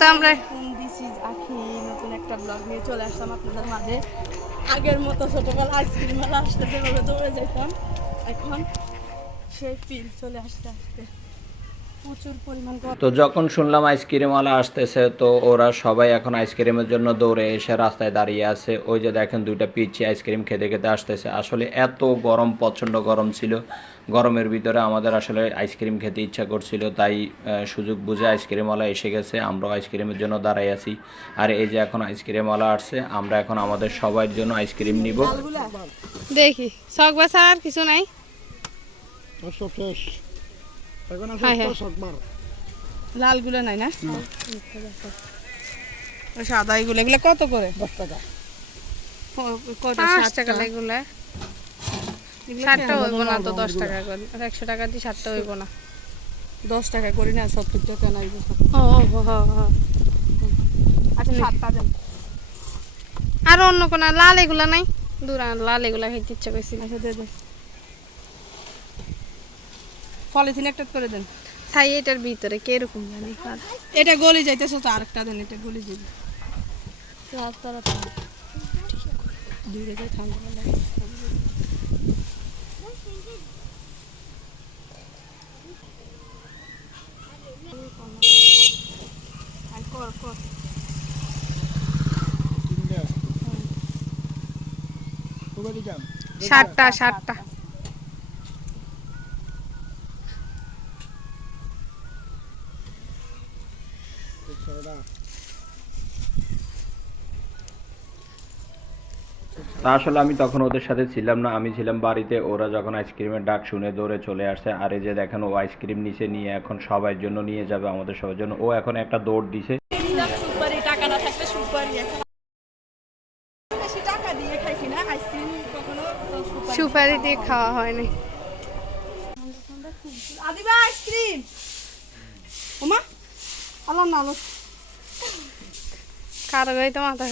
তো আমরা this is আখি নতুন একটা ব্লগ চলে আসলাম আপনাদের মাঝে আগের মতো ছোটবেলা আইসক্রিম মেলা আসতে যেভাবে দৌড়ে যেতাম, এখন সেই ফিল চলে আসতে আসতে। তো যখন শুনলাম আইসক্রিমওয়ালা আসতেছে তো ওরা সবাই এখন আইসক্রিমের জন্য দৌড়ে এসে রাস্তায় দাঁড়িয়ে আছে। ওই যে দেখেন দুইটা পিচ্ছি আইসক্রিম খেতে খেতে আসতেছে। আসলে এত গরম প্রচণ্ড গরম ছিল। গরমের ভিতরে আমাদের আসলে আইসক্রিম খেতে ইচ্ছা করছিল। তাই আহ, সুযোগ বুঝে আইসক্রিমওয়ালা এসে গেছে। আমরাও আইসক্রিমের জন্য দাঁড়াই আছি। আর এই যে এখন আইসক্রিমওয়ালা আসছে আমরা এখন আমাদের সবার জন্য আইসক্রিম নিব। দেখি। শখ বাসা আর কিছু নাই? সব শেষ। হ্যাঁ, হ্যাঁ। লালগুলো নাই না? ওই সাদা এগুলো এগুলো কত করে? দশ টাকা। ও- কয়টা? টাকা এগুলো? ষাটটা হইব না তো দশ টাকা করে। আর একশো টাকা দিয়ে ষাটটা হইব না। দশ টাকা করি না সত্তর টাকা নাই ও ও, ও, ও। আচ্ছা সাতটা আর অন্য কোনো লাল এগুলা নাই? দূর লাল এগুলা খেতে ইচ্ছা করছিল আচ্ছা দে দে। পলিথিন একটা করে দেন ছাই এটার ভিতরে কীরকম জানি এটা গলি যাইতেছে তো আরেকটা দেন এটা গলি যাবে দূরে যাই ঠান্ডা লাগে কর কর তিনটে তোকে তা আসলে আমি তখন ওদের সাথে ছিলাম না আমি ছিলাম বাড়িতে। ওরা যখন আইসক্রিমের ডাক শুনে দৌড়ে চলে আসছে আর এই যে দেখেন ও আইসক্রিম নিচে নিয়ে এখন সবার জন্য নিয়ে যাবে আমাদের সবার জন্য। ও এখন একটা দৌড় দিছে। সুপারি টাকা না থাকলে সুপারি এখন বেশি টাকা দিয়ে খাইছি না আইসক্রিম কখনো সুপারি। সুপারি দিয়ে খাওয়া হয়নি। Adiba ice cream. ওমা আলো না, আলো। তো মাথা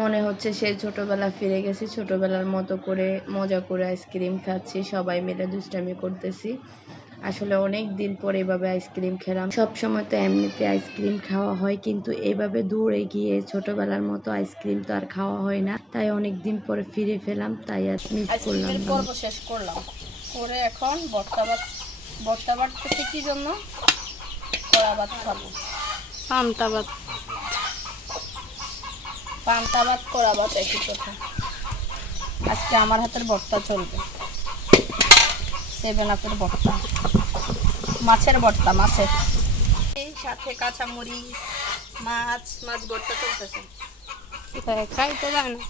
মনে হচ্ছে সে ছোটবেলা ফিরে গেছে, ছোটবেলার মতো করে মজা করে আইসক্রিম খাচ্ছি, সবাই মিলে দুষ্টামি করতেছি। আসলে অনেক দিন পর এভাবে আইসক্রিম খেলাম। সব সময় তো এমনিতে আইসক্রিম খাওয়া হয় কিন্তু এভাবে দূরে গিয়ে ছোটবেলার মতো আইসক্রিম তো আর খাওয়া হয় না। তাই অনেক দিন পরে ফিরে পেলাম তাই আর মিস করলাম না। পর্ব শেষ করলাম। করে এখন বর্তা ভাত বর্তা বাটতেছি কি জন্য? কড়া ভাত খাব। পান্তা ভাত। পান্তা ভাত কড়া ভাত একই কথা। আজকে আমার হাতের বর্তা চলবে। সেভেন আপের ভর্তা। মাছের ভর্তা মাছের। সাথে কাঁচা মরিচ মাছ মাছ ভর্তা চলতেছে। খাইতে যায় না।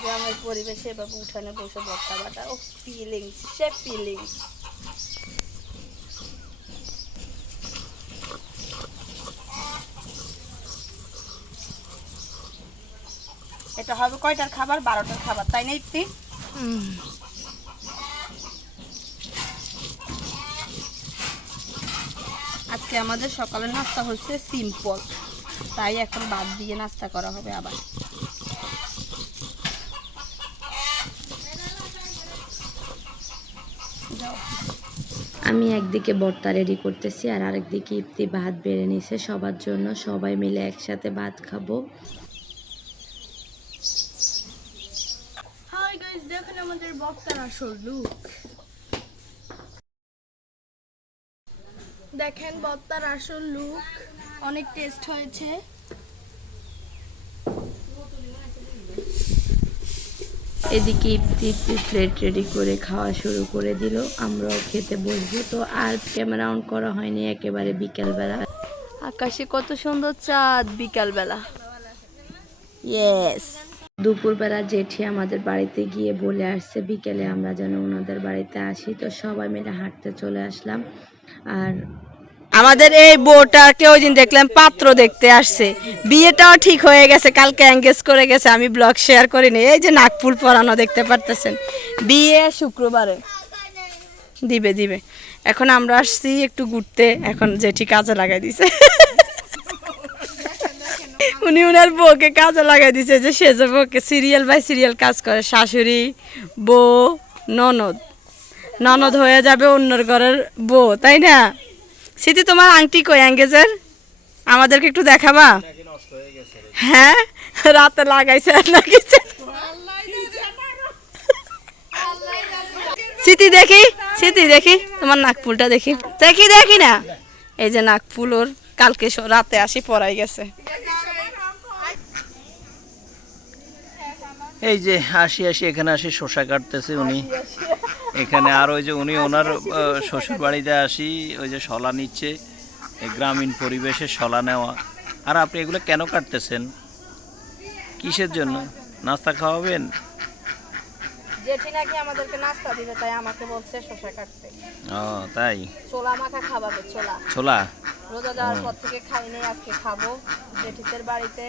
গ্রামের পরিবেশে এভাবে উঠানে বসে বর্তা বাটা ও ফিলিংস সে ফিলিংস এটা হবে কয়টার খাবার? বারোটার খাবার, তাই না হুম। আজকে আমাদের সকালের নাস্তা হচ্ছে সিম্পল, তাই এখন বাদ দিয়ে নাস্তা করা হবে আবার। আমি একদিকে ভর্তা রেডি করতেছি আর আরেকদিকে ইপ্তি ভাত বেড়ে নিছে। সবার জন্য সবাই মিলে একসাথে ভাত খাব। গাইস দেখুন আমাদের বক্তার আসল লুক দেখেন বক্তার আসল লুক অনেক টেস্ট হয়েছে। এদিকে ইপ্তি ইপ্তি প্লেট রেডি করে খাওয়া শুরু করে দিল। আমরাও খেতে বসবো। তো আর ক্যামেরা অন করা হয়নি একেবারে বিকেলবেলা। আকাশে কত সুন্দর চাঁদ বিকালবেলা। ইয়েস দুপুরবেলা জেঠি আমাদের বাড়িতে গিয়ে বলে আসছে, বিকেলে আমরা যেন ওনাদের বাড়িতে আসি। তো সবাই মিলে হাঁটতে চলে আসলাম। আর আমাদের এই বউটাকে ওই দিন দেখলাম পাত্র দেখতে আসছে। বিয়েটাও ঠিক হয়ে গেছে, কালকে এঙ্গেজ করে গেছে, আমি ব্লগ শেয়ার করিনি। এই যে নাকফুল পরানো দেখতে পারতেছেন। বিয়ে শুক্রবারে। দিবে দিবে। এখন আমরা আসছি একটু ঘুরতে, এখন জেঠি কাজে লাগাই দিছে। উনি উনার বউকে কাজে লাগাই দিছে যে সে যে বউকে সিরিয়াল বাই সিরিয়াল কাজ করে, শাশুড়ি, বউ, ননদ। ননদ হয়ে যাবে অন্যর ঘরের বউ, তাই না? স্মৃতি, তোমার আংটি কই অ্যাঙ্গেজের? আমাদেরকে একটু দেখাবা? হ্যাঁ? রাতে লাগাইছে আর লাগাইছে স্মৃতি দেখি স্মৃতি দেখি, তোমার নাকফুলটা দেখি। দেখি দেখি না? এই যে নাকফুল ওর, কালকে রাতে আসি, পড়াই গেছে। এই যে আসি আসি এখানে আসি শসা কাটতেছে উনি। এখানে আর ওই যে উনি ওনার শ্বশুর বাড়িতে আসি ওই যে শলা নিচ্ছে গ্রামীণ পরিবেশে শলা নেওয়া। আর আপনি এগুলো কেন কাটতেছেন? কিসের জন্য? নাস্তা খাওয়াবেন? জেঠি নাকি আমাদেরকে নাস্তা দিবে তাই আমাকে বলছে কাটতে। ও তাই? ছোলা মাখা খাবাবে ছোলা। ছোলা? রোজা যাওয়ার পর থেকে খাইনি আজকে খাব জেঠিদের বাড়িতে।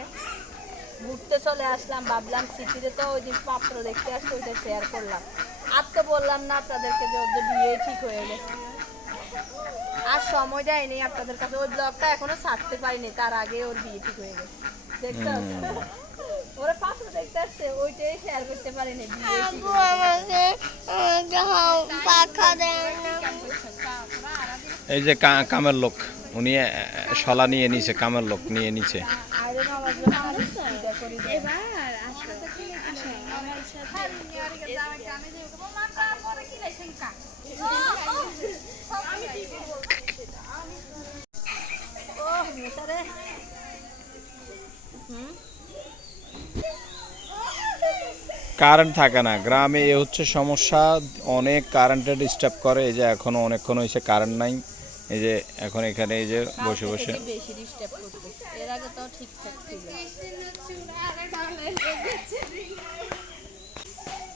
ঘুরতে চলে আসলাম ভাবলাম স্মৃতিতে তো ওই দিন পাত্র দেখতে আসছে ওইটা শেয়ার করলাম। আর তো বললাম না আপনাদেরকে যে ওদের বিয়ে ঠিক হয়ে গেছে। আর সময় দেয়নি আপনাদের কাছে ওই ব্লগটা এখনও ছাড়তে পারিনি তার আগে ওর বিয়ে ঠিক হয়ে গেছে। দেখতে ওরা পাত্র দেখতে আসছে ওইটাই শেয়ার করতে পারিনি বিয়ে ঠিক পাখা দেয় এই যে কামের লোক উনি আহ, শলা নিয়ে নিছে কামের লোক নিয়ে নিছে। কারেন্ট থাকে না। গ্রামে এ হচ্ছে সমস্যা। অনেক কারেন্টের ডিস্টার্ব করে এই যে এখনও অনেকক্ষণ হয়েছে কারেন্ট নাই। এই যে এখন এখানে এই যে বসে বসে। বেশি ডিস্টার্ব করতেছে। এর আগে তো ঠিকঠাক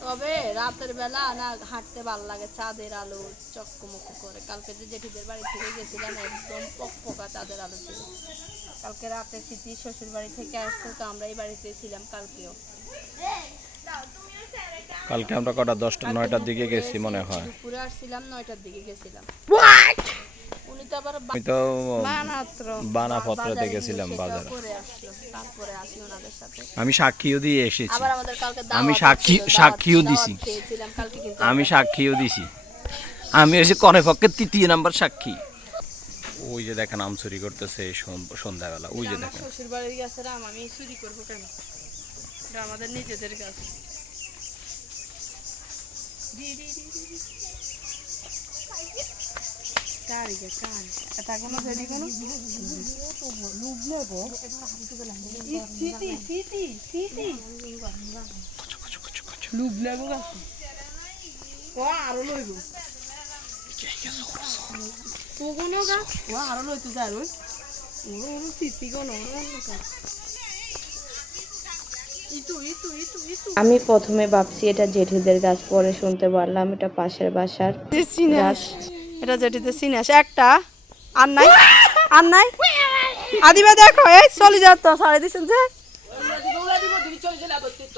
তবে রাতের বেলা না হাঁটতে ভালো লাগে চাঁদের আলো চকমক করে। কালকে যে জেঠিদের বাড়ি থেকে গেছিলাম একদম পকপকা চাঁদের আলো ছিল। কালকে রাতে স্মৃতি শ্বশুর বাড়ি থেকে আসছে তো আমরা এই বাড়িতে ছিলাম কালকেও। কালকে আমরা কটা দশটা নয়টার দিকে গেছি মনে হয়। দুপুরে আসছিলাম নয়টার দিকে গেছিলাম। উনি তো আবার আমি তো বানাপত্রতে গেছিলাম সেটাও বাজারে। আমি সাক্ষীও দিয়ে এসেছি। আবার আমাদের কালকে আমি সাক্ষী সাক্ষীও দিছি। খেয়েছিলাম কালকে কিন্তু আমি সাক্ষীও দিছি। আমি এসে কনে পক্ষে তৃতীয় নাম্বার সাক্ষী। ওই যে দেখেন আম চুরি করতেছে সন্ধ্যাবেলা। ওই যে দেখেন। শ্বশুর বাড়ির গাছের আম আমি চুরি করব কেন? আমাদের নিজেদের গাছ দি, দি, দি, দি, দি। কারি গে, কারি। এটা কোনো দেরি কোনো? ই, থিতি, থিতি, থিতি। লুব লেবু গাছ। ও, আরও লইব। কোনো গাছ? ও, আরও লইতে যায় রই। ও, ও, থিতি কোনো, ও, অন্য গাছ। আমি প্রথমে ভাবছি এটা জেঠিদের গাছ পরে শুনতে পারলাম এটা পাশের বাসার যে এটা যেটিতে চিনাস একটা আর নাই আর নাই। আদিবা দেখো এই চলে যাও তো সাড়ে দিছেন যে।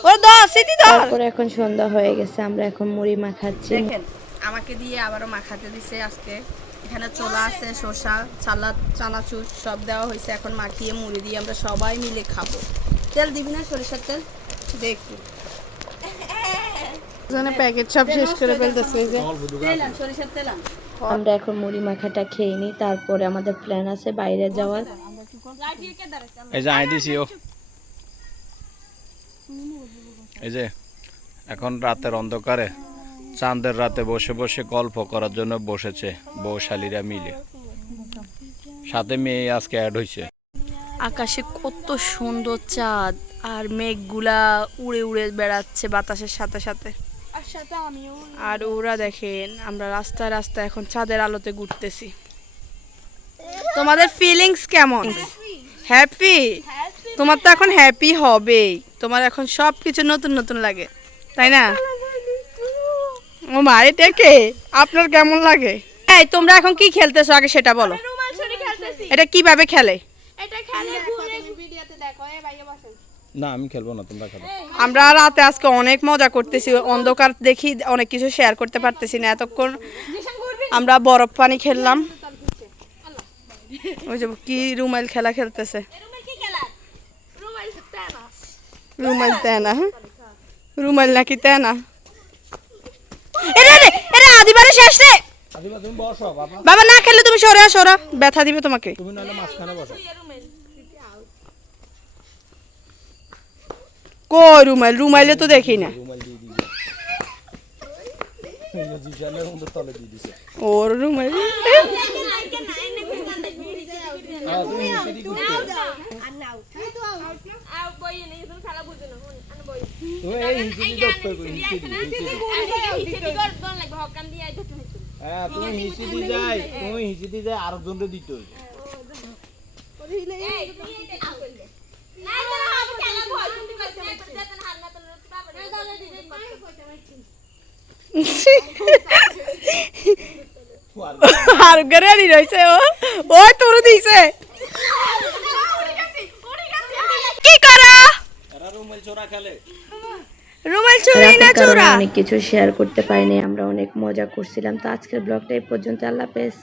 ওর দাও সিটি দাও তারপরে এখন সন্ধ্যা হয়ে গেছে আমরা এখন মুড়ি মাখাচ্ছি আমাকে দিয়ে আবারও মাখাতে দিছে আজকে। এখানে ছোলা আছে শসা সালাদ চানাচুর সব দেওয়া হয়েছে। এখন মাখিয়ে মুড়ি দিয়ে আমরা সবাই মিলে খাব। তেল দিবি না? সরিষার তেল? দেখি প্যাকেট সব শেষ করে ফেলতেছে যে। তেলাম সরিষার তেলাম আমরা এখন মুড়ি মাখাটা খেয়ে নিই তারপরে আমাদের প্ল্যান আছে বাইরে যাওয়ার। এই যে আই দিছি ও। এই যে এখন রাতের অন্ধকারে চাঁদের রাতে বসে বসে গল্প করার জন্য বসেছে বৌশালীরা মিলে। সাথে মেয়ে আজকে অ্যাড হয়েছে আকাশে কত সুন্দর চাঁদ আর মেঘগুলা উড়ে উড়ে বেড়াচ্ছে বাতাসের সাথে সাথে। আর ওরা দেখেন আমরা রাস্তায় রাস্তায় এখন চাঁদের আলোতে ঘুরতেছি। তোমাদের ফিলিংস কেমন? হ্যাপি তোমার তো এখন হ্যাপি হবেই। তোমার এখন সব কিছু নতুন নতুন লাগে তাই না? ও মা এটা কে? আপনার কেমন লাগে? এই তোমরা এখন কি খেলতেছো? আগে সেটা বলো। এটা কীভাবে খেলে? না আমি খেলব না তোমরা খেলো। আমরা রাতে আজকে অনেক মজা করতেছি অন্ধকার দেখি অনেক কিছু শেয়ার করতে পারতেছি না এতক্ষণ আমরা বরফ পানি খেললাম। ওই যে কি রুমাইল খেলা খেলতেছে। রুমাল তেনা। হ্যাঁ? রুমাল নাকি তেনা? এরে এরে আদিবারে শেষ রে! বাবা। বাবা না খেলে তুমি সরে আসো ওরা ব্যথা দিবে তোমাকে। তুমি নাহলে মাঝখানে বসো। কই রুমাল? রুমাইলে তো দেখি না। ওর রুমাল। হ্যাঁ তুমি হ্যাঁ তুমি হিসি দি যাই তুমি হিসি দি যাই আরেকজনকে দিতে হবে আর গরেরি রইছে ও ওই তোর দিছে কি করা এরা রুমেল চোরা খেলে রুমাল চুরি না চোরা? অনেক কিছু শেয়ার করতে পারিনি আমরা অনেক মজা করছিলাম। তো আজকের ব্লগটা এই পর্যন্ত আল্লাহ হাফেজ।